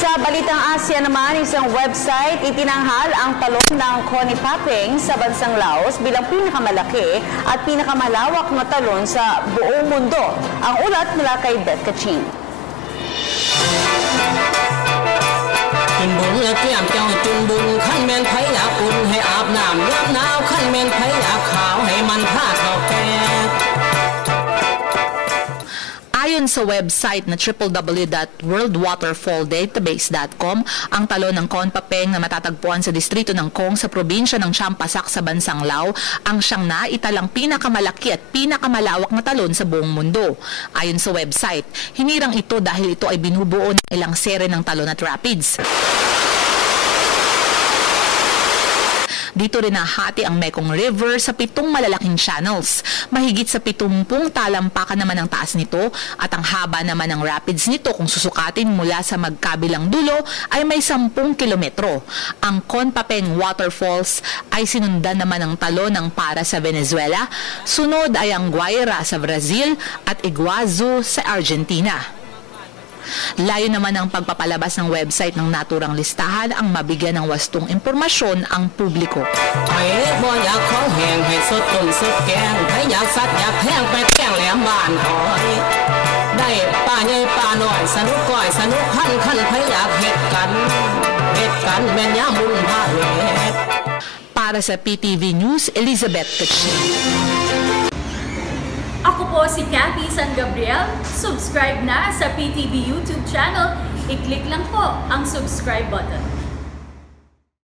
Sa Balitang Asya naman, isang website itinanghal ang talon ng Koni Papeng sa bansang Laos bilang pinakamalaki at pinakamalawak na talon sa buong mundo. Ang ulat mula kay Beth Kaching. Ayon sa website na www.worldwaterfalldatabase.com, ang talon ng Kon Papeng na matatagpuan sa distrito ng Kong sa probinsya ng Champasak sa bansang Lao ang siyang naitalang pinakamalaki at pinakamalawak na talon sa buong mundo. Ayon sa website, hinirang ito dahil ito ay binubuo ng ilang sere ng talon at rapids. Dito rin nahati ang Mekong River sa 7 malalaking channels. Mahigit sa 70 talampakan naman ang taas nito at ang haba naman ng rapids nito kung susukatin mula sa magkabilang dulo ay may 10 kilometro. Ang Kon Papeng Waterfalls ay sinundan naman ng talon ng Para sa Venezuela, sunod ay ang Guaira sa Brazil at Iguazu sa Argentina. Layo naman ng pagpapalabas ng website ng naturang listahan ang mabigyan ng wastong impormasyon ang publiko. Para sa PTV News, Elizabeth Kaching. Ako po si Cathy San Gabriel. Subscribe na sa PTV YouTube channel. I-click lang po ang subscribe button.